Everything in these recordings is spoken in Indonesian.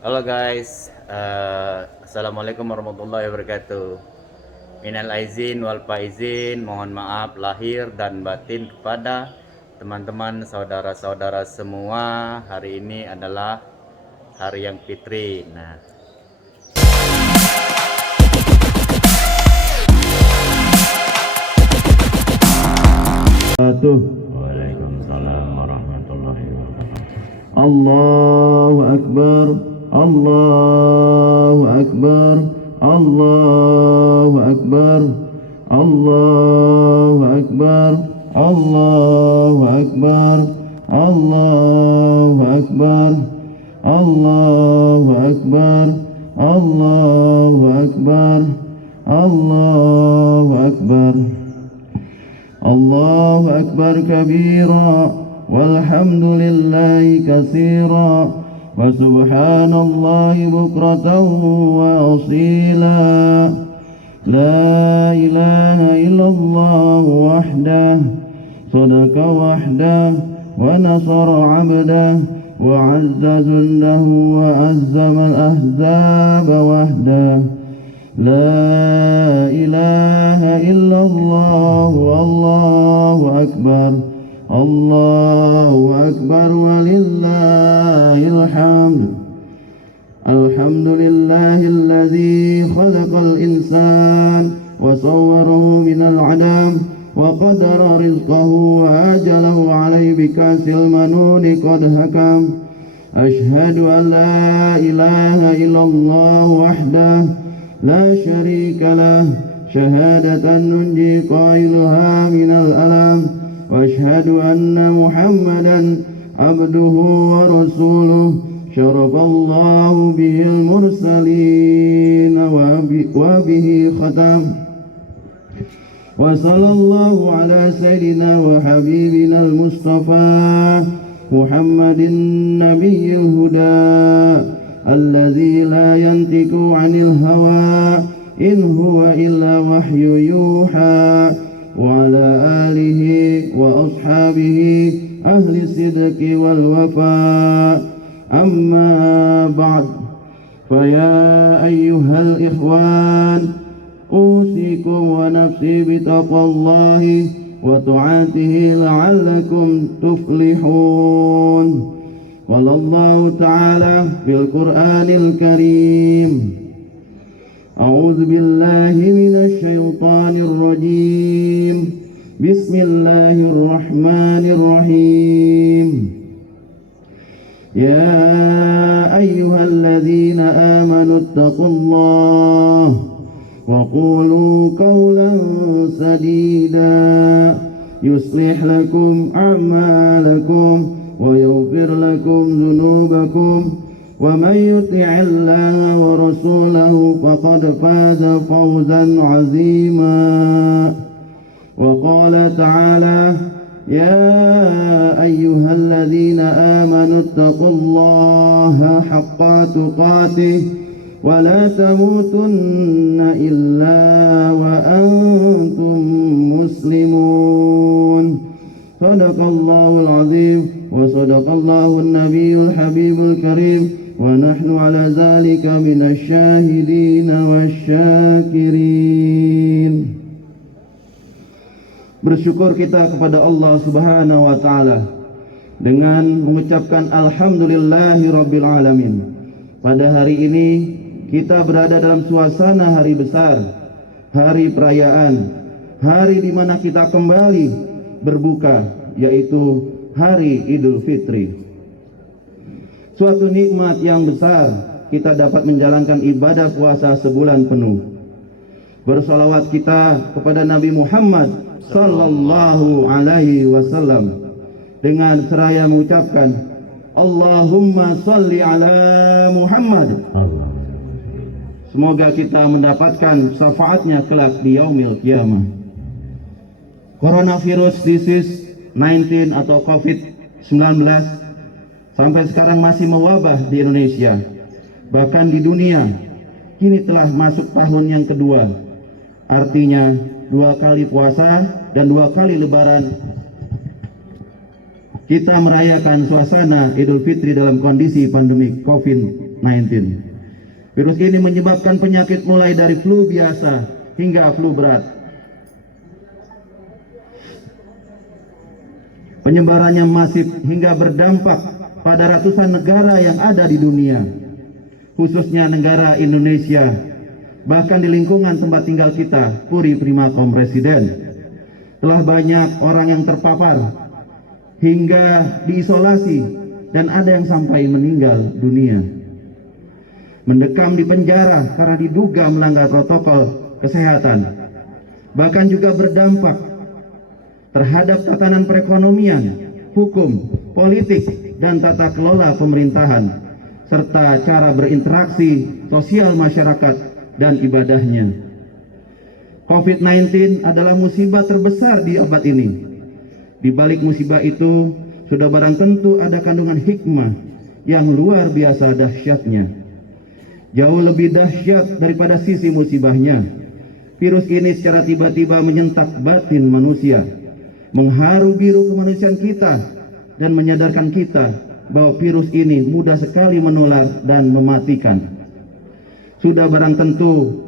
Halo guys, assalamualaikum warahmatullahi wabarakatuh. Minal aizin wal faizin, mohon maaf lahir dan batin kepada teman-teman saudara-saudara semua. Hari ini adalah hari yang fitri. Nah, Waalaikumsalam warahmatullahi wabarakatuh. Allahu Akbar, Allahu Akbar, Allahu Akbar, Allahu Akbar, Allahu Akbar, Allahu Akbar, Allahu Akbar, Allahu Akbar, Allahu Akbar. الله أكبر كبيرا والحمد لله كثيرا وسبحان الله بكرة وأصيلا لا إله إلا الله وحده صدق وحده ونصر عبده وعز جنده وأهزم الأحزاب وحده لا إله إلا الله والله أكبر الله أكبر ولله الحمد الحمد لله الذي خلق الإنسان وصوره من العدم وقدر رزقه وآجله عليه بكأس المنون قد حكم أشهد أن لا إله إلا الله وحده لا شريك له شهادة ننجي قائلها من الألم وأشهد أن محمدا عبده ورسوله شرف الله به المرسلين وبه ختم وصلى الله على سيدنا وحبيبنا المصطفى محمد النبي الهدى الذي لا ينطق عن الهوى إن هو إلا وحي يوحى وعلى آله وأصحابه أهل الصدق والوفاء أما بعد فيا أيها الإخوان أوصيكم ونفسي بتقوى الله وطاعته لعلكم تفلحون. قال الله تعالى في القرآن الكريم أعوذ بالله من الشيطان الرجيم بسم الله الرحمن الرحيم يا أيها الذين آمنوا اتقوا الله وقولوا قولا سديدا يصلح لكم أعمالكم ويغفر لكم ذنوبكم ومن يطع الله ورسوله فقد فاز فوزا عظيما. وقال تعالى يا أيها الذين آمنوا اتقوا الله حق تقاته ولا تموتن إلا وأنتم مسلمون. صدق الله العظيم وصدق الله النبي الحبيب الكريم ونحن على ذلك من الشاهدين والشاكرين. Bersyukur kita kepada Allah Subhanahu wa taala dengan mengucapkan alhamdulillahi rabbil alamin. Pada hari ini kita berada dalam suasana hari besar, hari perayaan, hari di mana kita kembali berbuka, yaitu hari Idul Fitri. Suatu nikmat yang besar kita dapat menjalankan ibadah puasa sebulan penuh. Bersalawat kita kepada Nabi Muhammad sallallahu alaihi wasallam dengan seraya mengucapkan Allahumma salli ala Muhammad. Semoga kita mendapatkan syafaatnya kelak di yaumil qiyamah. Coronavirus disease 19 atau COVID-19 sampai sekarang masih mewabah di Indonesia, bahkan di dunia. Kini telah masuk tahun yang kedua, artinya 2 kali puasa dan 2 kali lebaran kita merayakan suasana Idul Fitri dalam kondisi pandemi COVID-19. COVID-19. Virus ini menyebabkan penyakit mulai dari flu biasa hingga flu berat. Penyebarannya masif hingga berdampak pada ratusan negara yang ada di dunia, khususnya negara Indonesia, bahkan di lingkungan tempat tinggal kita, Puri Primakom Residen. Telah banyak orang yang terpapar hingga diisolasi dan ada yang sampai meninggal dunia. Mendekam di penjara karena diduga melanggar protokol kesehatan. Bahkan juga berdampak terhadap tatanan perekonomian, hukum, politik, dan tata kelola pemerintahan, serta cara berinteraksi sosial masyarakat dan ibadahnya. COVID-19 adalah musibah terbesar di abad ini. Di balik musibah itu, sudah barang tentu ada kandungan hikmah yang luar biasa dahsyatnya. Jauh lebih dahsyat daripada sisi musibahnya. Virus ini secara tiba-tiba menyentak batin manusia, mengharu biru kemanusiaan kita, dan menyadarkan kita bahwa virus ini mudah sekali menular dan mematikan. Sudah barang tentu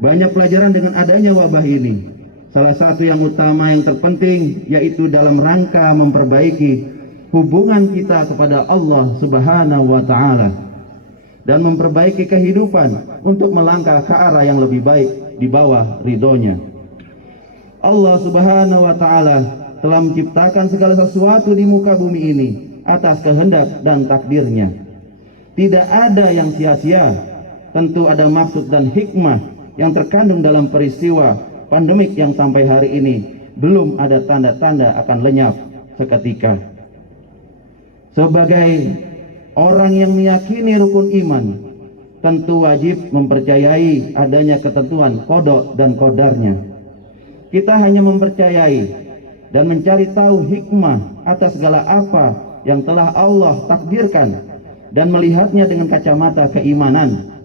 banyak pelajaran dengan adanya wabah ini. Salah satu yang utama yang terpenting yaitu dalam rangka memperbaiki hubungan kita kepada Allah Subhanahu wa Ta'ala dan memperbaiki kehidupan untuk melangkah ke arah yang lebih baik di bawah ridhonya. Allah Subhanahu wa Ta'ala telah menciptakan segala sesuatu di muka bumi ini atas kehendak dan takdirnya. Tidak ada yang sia-sia. Tentu ada maksud dan hikmah yang terkandung dalam peristiwa pandemik yang sampai hari ini belum ada tanda-tanda akan lenyap seketika. Sebagai orang yang meyakini rukun iman, tentu wajib mempercayai adanya ketentuan qada dan qadarnya. Kita hanya mempercayai dan mencari tahu hikmah atas segala apa yang telah Allah takdirkan dan melihatnya dengan kacamata keimanan,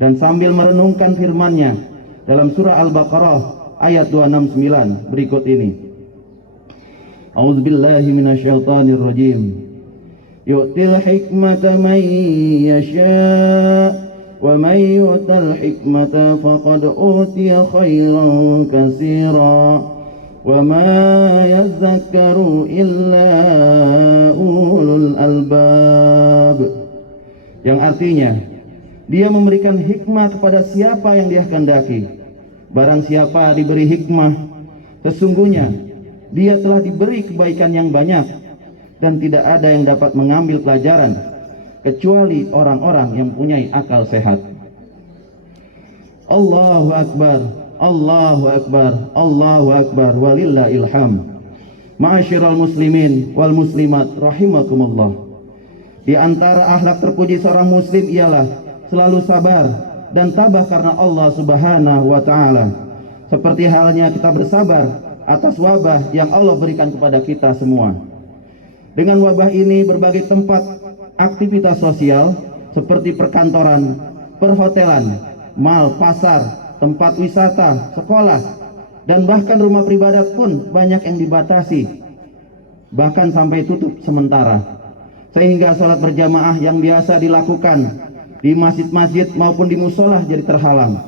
dan sambil merenungkan firman-Nya dalam surah Al-Baqarah ayat 269 berikut ini. A'udzubillahi minasyaitonir rajim. Yu'til hikmata man yasha' wa man yu'tal hikmata faqad utiya khairan katsira wa ma yadhakkaru illa ulul albab. Yang artinya, Dia memberikan hikmah kepada siapa yang Dia kehendaki. Barang siapa diberi hikmah, sesungguhnya dia telah diberi kebaikan yang banyak, dan tidak ada yang dapat mengambil pelajaran kecuali orang-orang yang mempunyai akal sehat. Allahu Akbar, Allahu Akbar, Allahu Akbar, walillahil hamd. Ma'asyiral muslimin wal muslimat rahimakumullah. Di antara akhlak terpuji seorang muslim ialah selalu sabar dan tabah karena Allah Subhanahu wa Ta'ala, seperti halnya kita bersabar atas wabah yang Allah berikan kepada kita semua. Dengan wabah ini, berbagai tempat aktivitas sosial seperti perkantoran, perhotelan, mal, pasar, tempat wisata, sekolah, dan bahkan rumah beribadat pun banyak yang dibatasi, bahkan sampai tutup sementara, sehingga sholat berjamaah yang biasa dilakukan di masjid-masjid maupun di musola jadi terhalang.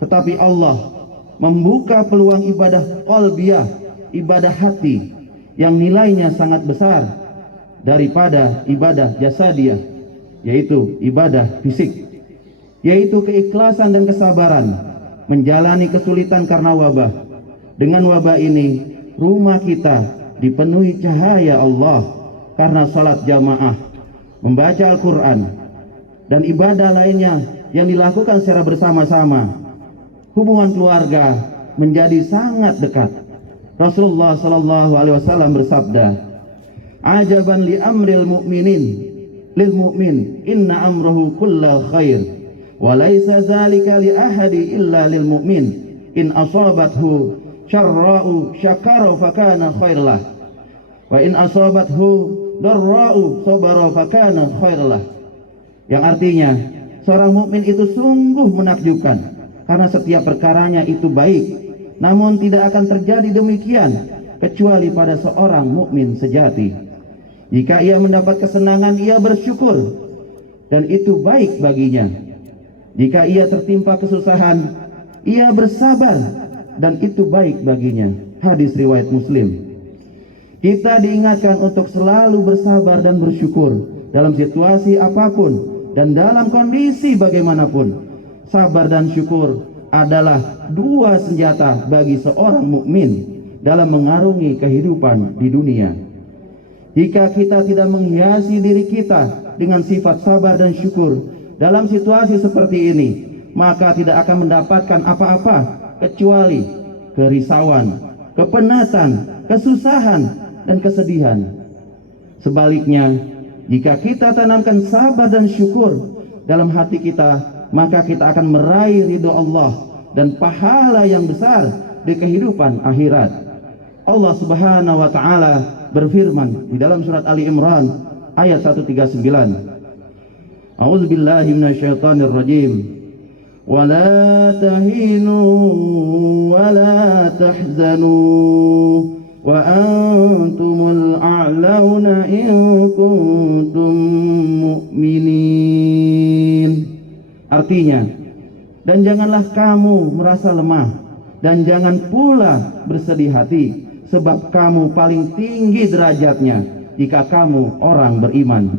Tetapi Allah membuka peluang ibadah qalbiyah, ibadah hati, yang nilainya sangat besar daripada ibadah jasadiyah, yaitu ibadah fisik, yaitu keikhlasan dan kesabaran menjalani kesulitan karena wabah. Dengan wabah ini, rumah kita dipenuhi cahaya Allah karena salat jamaah, membaca Al-Quran, dan ibadah lainnya yang dilakukan secara bersama-sama. Hubungan keluarga menjadi sangat dekat. Rasulullah sallallahu alaihi wasallam bersabda, "Ajaban li amril mu'minin lil mu'min inna amrahu kullal khair wa laisa zalika li ahadi illa lil mu'min in asabathu syarra'u syakara fakana khairlah wa in asabathu darra'u sabara fakana khairlah." Yang artinya, seorang mukmin itu sungguh menakjubkan karena setiap perkaranya itu baik, namun tidak akan terjadi demikian kecuali pada seorang mukmin sejati. Jika ia mendapat kesenangan, ia bersyukur, dan itu baik baginya. Jika ia tertimpa kesusahan, ia bersabar dan itu baik baginya. Hadis riwayat Muslim. Kita diingatkan untuk selalu bersabar dan bersyukur dalam situasi apapun dan dalam kondisi bagaimanapun. Sabar dan syukur adalah dua senjata bagi seorang mukmin dalam mengarungi kehidupan di dunia. Jika kita tidak menghiasi diri kita dengan sifat sabar dan syukur dalam situasi seperti ini, maka tidak akan mendapatkan apa-apa kecuali kerisauan, kepenatan, kesusahan, dan kesedihan. Sebaliknya, jika kita tanamkan sabar dan syukur dalam hati kita, maka kita akan meraih ridho Allah dan pahala yang besar di kehidupan akhirat. Allah Subhanahu wa taala berfirman di dalam surat Ali Imran ayat 139. A'udzubillahi minasyaitonir rajim. Wa la tahinu wa la tahzanu wa antumul a'launa in kuntum mu'minin. Artinya, dan janganlah kamu merasa lemah dan jangan pula bersedih hati, sebab kamu paling tinggi derajatnya jika kamu orang beriman.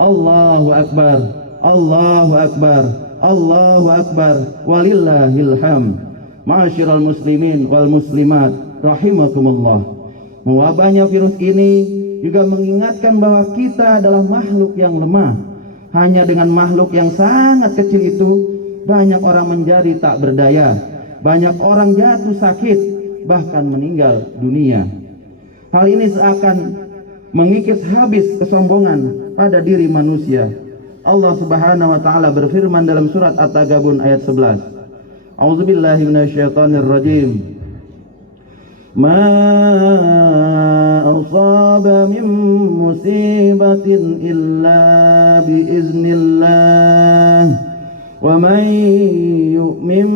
Allahu Akbar, Allahu Akbar, Allahu Akbar, walillahil hamd. Ma'asyiral muslimin wal muslimat rahimakumullah. Mewabahnya virus ini juga mengingatkan bahwa kita adalah makhluk yang lemah. Hanya dengan makhluk yang sangat kecil itu banyak orang menjadi tak berdaya, banyak orang jatuh sakit, bahkan meninggal dunia. Hal ini seakan mengikis habis kesombongan pada diri manusia. Allah Subhanahu wa taala berfirman dalam surat At-Tagabun ayat 11. A'udzubillahi minasyaitonir rajim. Ma asaba min musibatin illa biiznillah wa man yu'min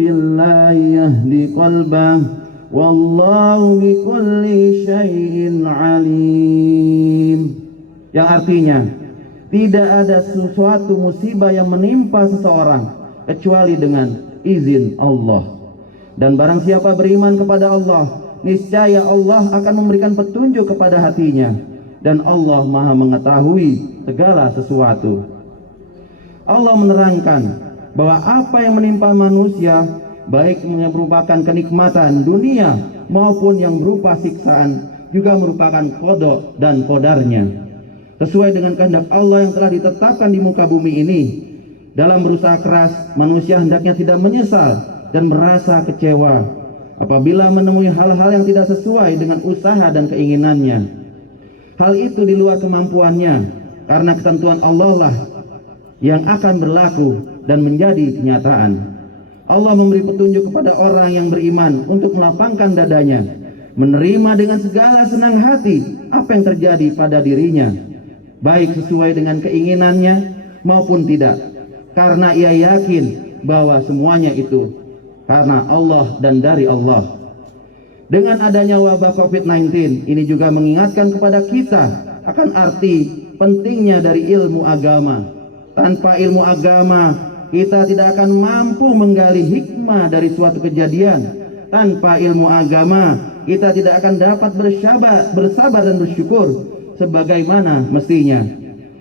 billahi yahdi qalbah wallahu bikulli syai'in alim. Yang artinya, tidak ada sesuatu musibah yang menimpa seseorang kecuali dengan izin Allah. Dan barang siapa beriman kepada Allah, niscaya Allah akan memberikan petunjuk kepada hatinya, dan Allah Maha mengetahui segala sesuatu. Allah menerangkan bahwa apa yang menimpa manusia, baik yang merupakan kenikmatan dunia maupun yang berupa siksaan, juga merupakan qada dan qadarnya, sesuai dengan kehendak Allah yang telah ditetapkan di muka bumi ini. Dalam berusaha keras, manusia hendaknya tidak menyesal dan merasa kecewa apabila menemui hal-hal yang tidak sesuai dengan usaha dan keinginannya. Hal itu di luar kemampuannya, karena ketentuan Allah lah yang akan berlaku dan menjadi kenyataan. Allah memberi petunjuk kepada orang yang beriman untuk melapangkan dadanya, menerima dengan segala senang hati apa yang terjadi pada dirinya, baik sesuai dengan keinginannya maupun tidak, karena ia yakin bahwa semuanya itu karena Allah dan dari Allah. Dengan adanya wabah COVID-19 ini juga mengingatkan kepada kita akan arti pentingnya dari ilmu agama. Tanpa ilmu agama, kita tidak akan mampu menggali hikmah dari suatu kejadian. Tanpa ilmu agama, kita tidak akan dapat bersabar dan bersyukur sebagaimana mestinya.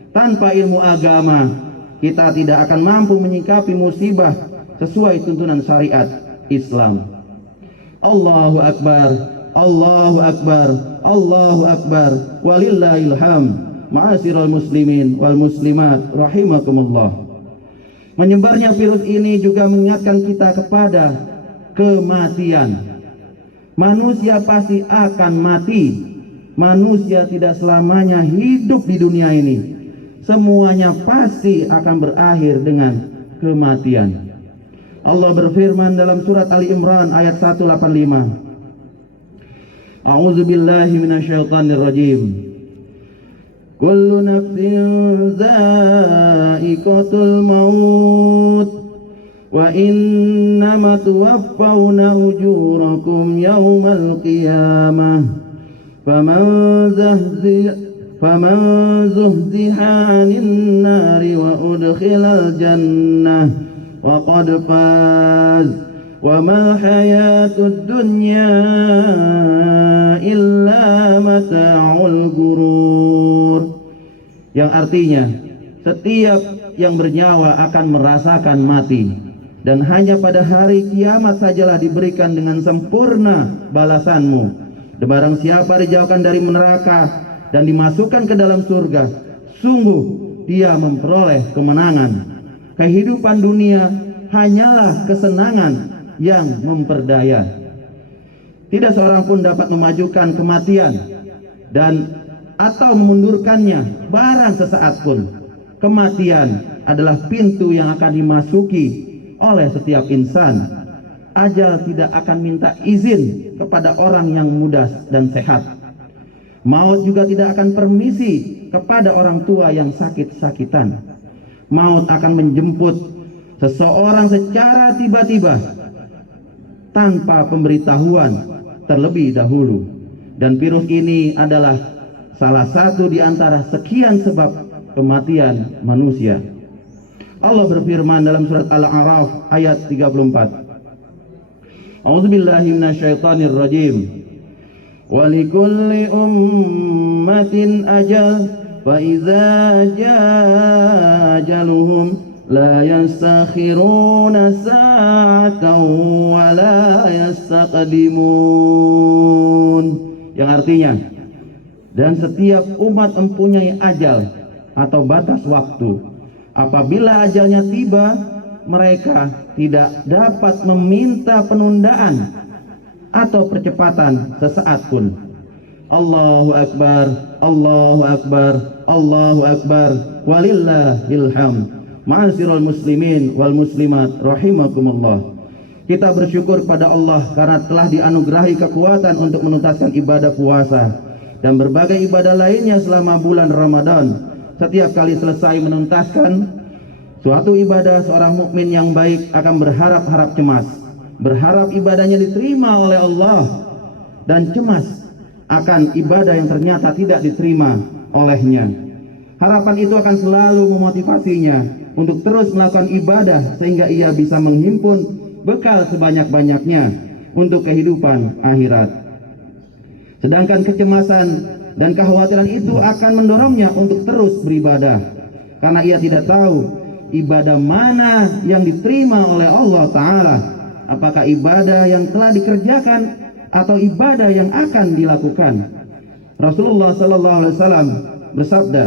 Tanpa ilmu agama, kita tidak akan mampu menyikapi musibah sesuai tuntunan syariat Islam. Allahu Akbar, Allahu Akbar, Allahu Akbar, walillahil hamd. Ma'asyiral muslimin wal muslimat rahimakumullah. Menyebarnya virus ini juga mengingatkan kita kepada kematian. Manusia pasti akan mati. Manusia tidak selamanya hidup di dunia ini. Semuanya pasti akan berakhir dengan kematian. Allah berfirman dalam surat Ali Imran ayat 185. A'udzubillahi minasyaitonir rajim. Kullu nafsin za'iqatul maut wa innama tuwaffawna ujurakum yawmal qiyamah faman فمن زحزح عن النار وأدخل الجنة فقد فاز وما الحياة الدنيا إلا متاع الغرور. Yang artinya setiap yang bernyawa akan merasakan mati, dan hanya pada hari kiamat sajalah diberikan dengan sempurna balasanmu. Dan barang siapa dijauhkan dari neraka dan dimasukkan ke dalam surga, sungguh dia memperoleh kemenangan. Kehidupan dunia hanyalah kesenangan yang memperdaya. Tidak seorang pun dapat memajukan kematian dan atau memundurkannya barang sesaat pun. Kematian adalah pintu yang akan dimasuki oleh setiap insan. Ajal tidak akan minta izin kepada orang yang muda dan sehat. Maut juga tidak akan permisi kepada orang tua yang sakit-sakitan. Maut akan menjemput seseorang secara tiba-tiba tanpa pemberitahuan terlebih dahulu. Dan virus ini adalah salah satu di antara sekian sebab kematian manusia. Allah berfirman dalam surat Al-A'raf ayat 34. A'udzubillahi minasyaitonir rajim. Walikulli ummatin ajal fa idza jaa ajaluhum la yastakhiruna sa'atan wa la yastaqdimun. Yang artinya, dan setiap umat mempunyai ajal atau batas waktu. Apabila ajalnya tiba, mereka tidak dapat meminta penundaan atau percepatan sesaat pun. Allahu Akbar, Allahu Akbar, Allahu Akbar, walillahil hamd. Ma'asyiral muslimin wal muslimat rahimakumullah. Kita bersyukur pada Allah karena telah dianugerahi kekuatan untuk menuntaskan ibadah puasa dan berbagai ibadah lainnya selama bulan Ramadan. Setiap kali selesai menuntaskan suatu ibadah, seorang mukmin yang baik akan berharap-harap cemas, berharap ibadahnya diterima oleh Allah, dan cemas akan ibadah yang ternyata tidak diterima olehnya. Harapan itu akan selalu memotivasinya untuk terus melakukan ibadah sehingga ia bisa menghimpun bekal sebanyak-banyaknya untuk kehidupan akhirat. Sedangkan kecemasan dan kekhawatiran itu akan mendorongnya untuk terus beribadah, karena ia tidak tahu ibadah mana yang diterima oleh Allah Ta'ala. Apakah ibadah yang telah dikerjakan atau ibadah yang akan dilakukan. Rasulullah Sallallahu Alaihi Wasallam bersabda,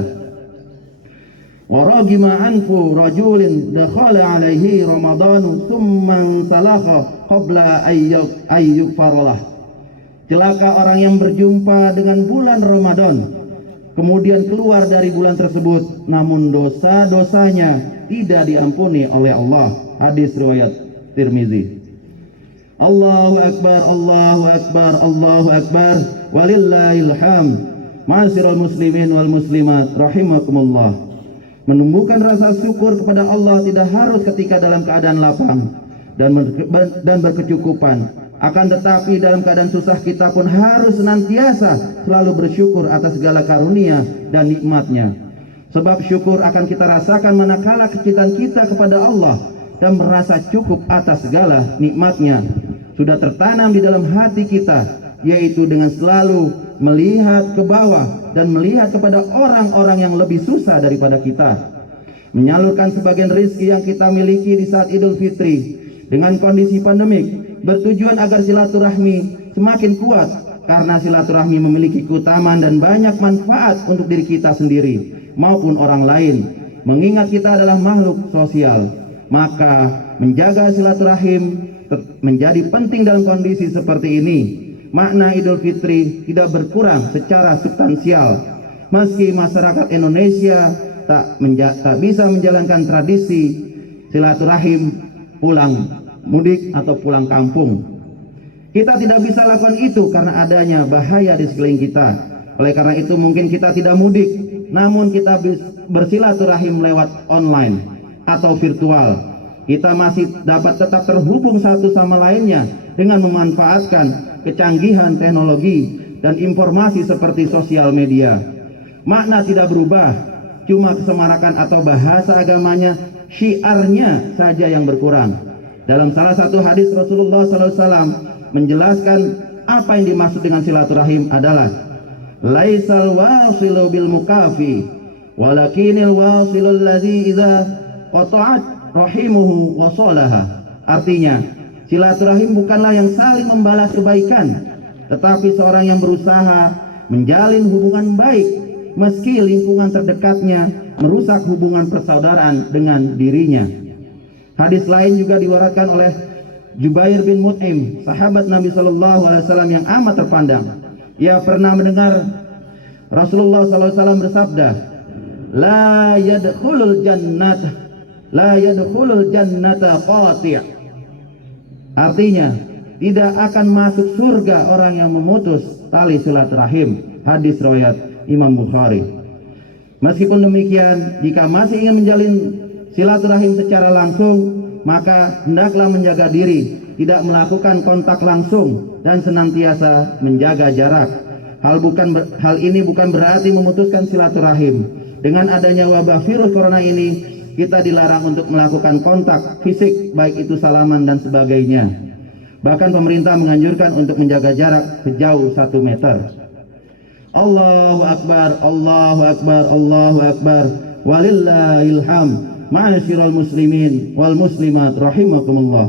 "Waragima anfu rajulin dakhala alaihi Ramadanu thumma salakha qabla ayyuk farolah." Celaka orang yang berjumpa dengan bulan Ramadan, kemudian keluar dari bulan tersebut, namun dosa-dosanya tidak diampuni oleh Allah. Hadis riwayat Tirmizi. Allahu Akbar, Allahu Akbar, Allahu Akbar, walillahil hamd. Ma'asyiral muslimin wal muslimat rahimakumullah. Menumbuhkan rasa syukur kepada Allah tidak harus ketika dalam keadaan lapang dan berkecukupan. Akan tetapi dalam keadaan susah kita pun harus senantiasa selalu bersyukur atas segala karunia dan nikmatnya. Sebab syukur akan kita rasakan manakala kecintaan kita kepada Allah dan merasa cukup atas segala nikmatnya sudah tertanam di dalam hati kita, yaitu dengan selalu melihat ke bawah dan melihat kepada orang-orang yang lebih susah daripada kita. Menyalurkan sebagian rezeki yang kita miliki di saat Idul Fitri dengan kondisi pandemik bertujuan agar silaturahmi semakin kuat, karena silaturahmi memiliki keutamaan dan banyak manfaat untuk diri kita sendiri maupun orang lain. Mengingat kita adalah makhluk sosial, maka menjaga silaturahim menjadi penting dalam kondisi seperti ini. Makna Idul Fitri tidak berkurang secara substansial, meski masyarakat Indonesia tak bisa menjalankan tradisi silaturahim pulang mudik atau pulang kampung. Kita tidak bisa lakukan itu karena adanya bahaya di sekeliling kita. Oleh karena itu mungkin kita tidak mudik, namun kita bersilaturahim lewat online atau virtual. Kita masih dapat tetap terhubung satu sama lainnya dengan memanfaatkan kecanggihan teknologi dan informasi seperti sosial media. Makna tidak berubah, cuma kesemarakan atau bahasa agamanya, syiarnya saja yang berkurang. Dalam salah satu hadis Rasulullah SAW menjelaskan apa yang dimaksud dengan silaturahim adalah laisal wasilu bil mukafi walakinil wasilul ladzi idza qata'at rahimuhu wa salaha. Artinya, silaturahim bukanlah yang saling membalas kebaikan, tetapi seorang yang berusaha menjalin hubungan baik meski lingkungan terdekatnya merusak hubungan persaudaraan dengan dirinya. Hadis lain juga diwariskan oleh Jubair bin Mut'im, sahabat Nabi SAW yang amat terpandang. Ia pernah mendengar Rasulullah SAW bersabda, La yadkhulul jannata qati'. Artinya, tidak akan masuk surga orang yang memutus tali silaturahim. Hadis riwayat Imam Bukhari. Meskipun demikian, jika masih ingin menjalin silaturahim secara langsung, maka hendaklah menjaga diri, tidak melakukan kontak langsung dan senantiasa menjaga jarak. Hal ini bukan berarti memutuskan silaturahim. Dengan adanya wabah virus corona ini, kita dilarang untuk melakukan kontak fisik, baik itu salaman dan sebagainya. Bahkan pemerintah menganjurkan untuk menjaga jarak sejauh 1 meter. Allahu Akbar, Allahu Akbar, Allahu Akbar, walillahil hamd. Ma'asyiral muslimin wal muslimat rahimakumullah.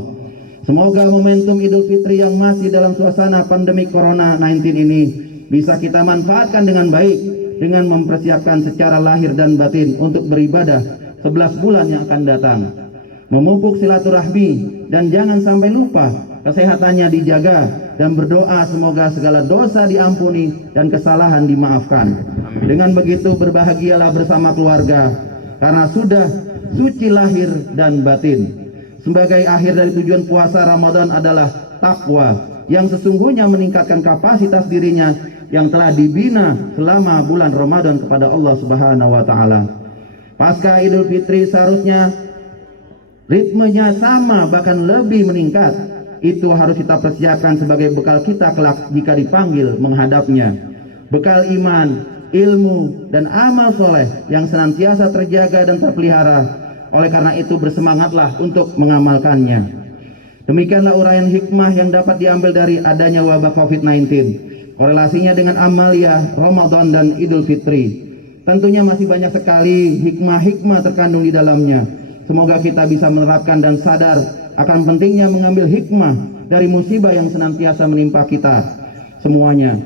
Semoga momentum Idul Fitri yang masih dalam suasana pandemi Corona 19 ini bisa kita manfaatkan dengan baik dengan mempersiapkan secara lahir dan batin untuk beribadah 11 bulan yang akan datang. Memupuk silaturahmi dan jangan sampai lupa kesehatannya dijaga dan berdoa semoga segala dosa diampuni dan kesalahan dimaafkan. Dengan begitu berbahagialah bersama keluarga karena sudah suci lahir dan batin. Sebagai akhir dari tujuan puasa Ramadan adalah takwa yang sesungguhnya meningkatkan kapasitas dirinya yang telah dibina selama bulan Ramadan kepada Allah Subhanahu wa taala. Pasca Idul Fitri seharusnya ritmenya sama bahkan lebih meningkat. Itu harus kita persiapkan sebagai bekal kita kelak jika dipanggil menghadapnya. Bekal iman, ilmu, dan amal soleh yang senantiasa terjaga dan terpelihara. Oleh karena itu bersemangatlah untuk mengamalkannya. Demikianlah uraian hikmah yang dapat diambil dari adanya wabah COVID-19. Korelasinya dengan amalia Ramadan dan Idul Fitri. Tentunya masih banyak sekali hikmah-hikmah terkandung di dalamnya. Semoga kita bisa menerapkan dan sadar akan pentingnya mengambil hikmah dari musibah yang senantiasa menimpa kita semuanya.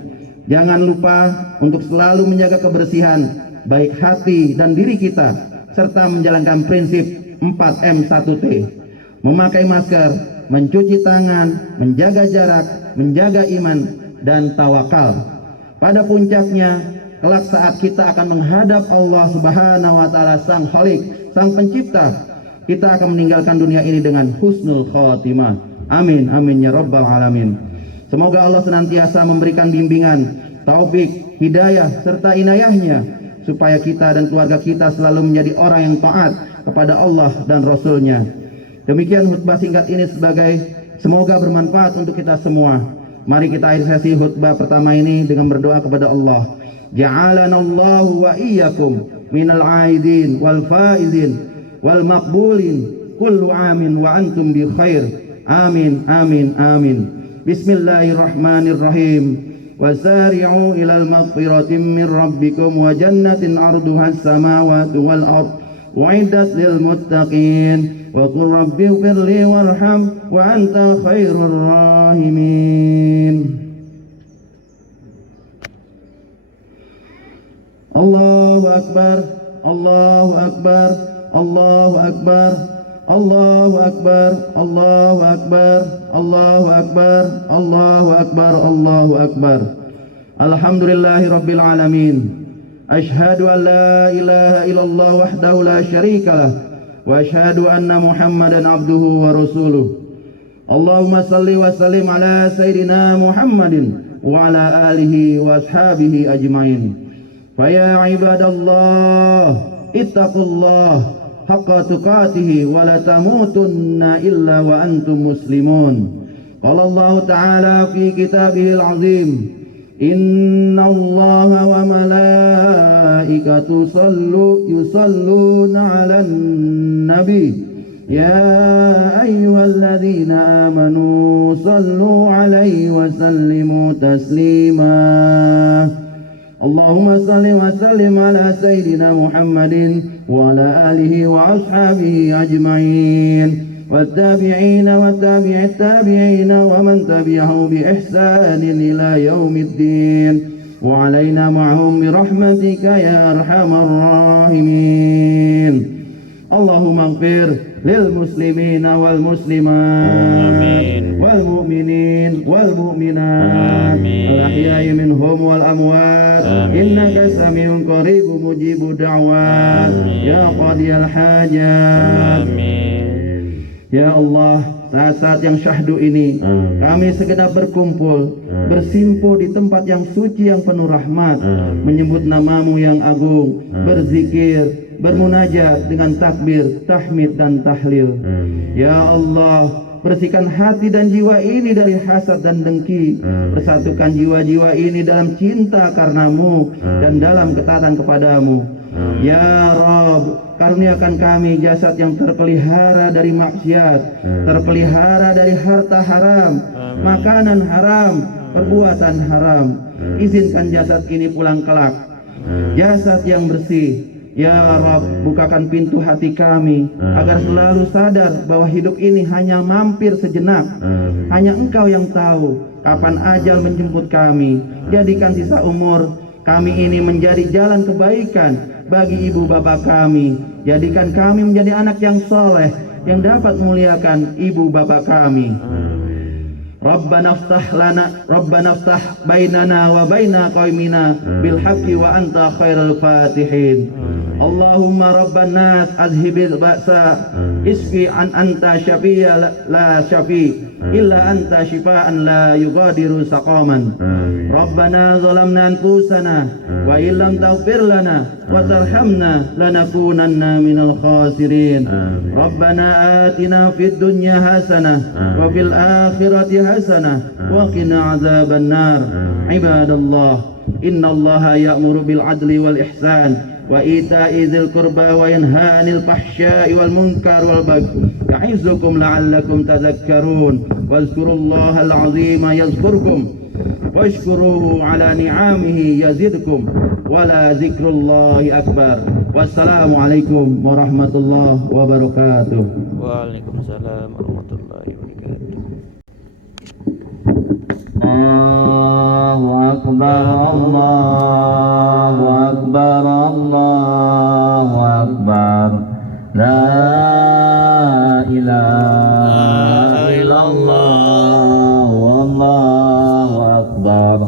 Jangan lupa untuk selalu menjaga kebersihan baik hati dan diri kita, serta menjalankan prinsip 4M 1T. Memakai masker, mencuci tangan, menjaga jarak, menjaga iman, dan tawakal. Pada puncaknya, kelak saat kita akan menghadap Allah Subhanahu wa taala Sang Khalik, Sang Pencipta, kita akan meninggalkan dunia ini dengan husnul khatimah. Amin, amin ya rabbal alamin. Semoga Allah senantiasa memberikan bimbingan, taufik, hidayah, serta inayahnya, supaya kita dan keluarga kita selalu menjadi orang yang taat kepada Allah dan Rasulnya. Demikian khutbah singkat ini semoga bermanfaat untuk kita semua. Mari kita akhiri sesi khutbah pertama ini dengan berdoa kepada Allah. Ja'alanallahu wa iyyakum minal aidin wal faizin wal maqbulin kullu amin wa antum bi khair. Amin, amin, amin. Bismillahirrahmanirrahim. Wasari'u ilal maghfiratin min rabbikum wa jannatin arduha as-samawati wal ard u'iddat lil muttaqin wa qur rabbi ighfirli warham wa anta khairur rahimin. Allahu akbar, Allahu akbar, Allahu akbar, Allahu akbar, Allahu akbar, Allahu akbar, Allahu akbar, Allahu akbar. Alhamdulillahi rabbil alamin. Ashhadu an la ilaha illallah wahdahu la syarikalah wa ashhadu anna Muhammadan abduhu wa rasuluh. Allahumma salli wa sallim ala sayyidina Muhammadin wa ala alihi wa ashabihi ajmain. Faya ibadallah ittaqullah haqqa tuqatihi wa la tamutunna illa wa antum muslimun. Qala Allah ta'ala fi kitabihil azim Innallaha wa malaikatu yusalluna 'alan nabi. يا أيها الذين آمنوا صلوا عليه وسلموا تسليما اللهم صل وسلم على سيدنا محمد وعلى آله وأصحابه أجمعين والتابعين وتابع التابعين ومن تبعه بإحسان إلى يوم الدين وعلينا معهم برحمتك يا أرحم الراحمين اللهم اغفر للمسلمين والمسلمات والمؤمنين والمؤمنات الأحياء منهم والأموات إنك سميع قريب مجيب الدعوات يا قاضي الحاجات. Ya Allah, saat-saat yang syahdu ini kami segenap berkumpul bersimpuh di tempat yang suci yang penuh rahmat, menyebut namamu yang agung, berzikir, bermunajat dengan takbir, tahmid dan tahlil. Ya Allah, bersihkan hati dan jiwa ini dari hasad dan dengki, persatukan jiwa-jiwa ini dalam cinta karenamu dan dalam ketaatan kepadamu. Ya Rabb, karuniakan kami jasad yang terpelihara dari maksiat, terpelihara dari harta haram, makanan haram, perbuatan haram. Izinkan jasad ini pulang kelak, jasad yang bersih. Ya Rabb, bukakan pintu hati kami agar selalu sadar bahwa hidup ini hanya mampir sejenak. Hanya Engkau yang tahu kapan ajal menjemput kami. Jadikan sisa umur kami ini menjadi jalan kebaikan bagi ibu bapak kami. Jadikan kami menjadi anak yang soleh yang dapat memuliakan ibu bapak kami. Rabbana iftah bainana wa baina qaumina bil haqqi wa anta khairul fatihin. Allahumma rabban nas adhibil ba'sa isfi an anta syafiya la syafi illa anta shifaan la yughadiru saqaman. Rabbana zalamna anfusana wa illam taghfir lana wa tarhamna lanakunanna minal khasirin. Rabbana atina fid dunya hasanah wa fil akhirati hasanah wa qina azaban nar. Ibadallah, innallaha ya'muru bil adli wal ihsan wa ita'i dzil qurba wa yanha 'anil fahsya'i wal munkar wal baghi ya'izukum la'allakum tadhakkarun. Wazkurullahal 'azima yazkurkum washkuruhu 'ala ni'amihi yazidkum wa la dzikrullahi akbar. Wassalamu alaikum warahmatullahi wabarakatuh. Waalaikumsalam warahmatullahi wabarakatuh. Allahu akbar, Allahu akbar, Allahu akbar. La ilaha illallah, wallahu akbar.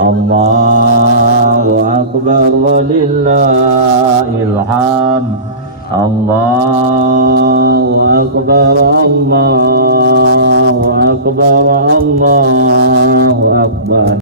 Allahu akbar, walillahil hamd. Allahu akbar, Allahu akbar, Allahu akbar.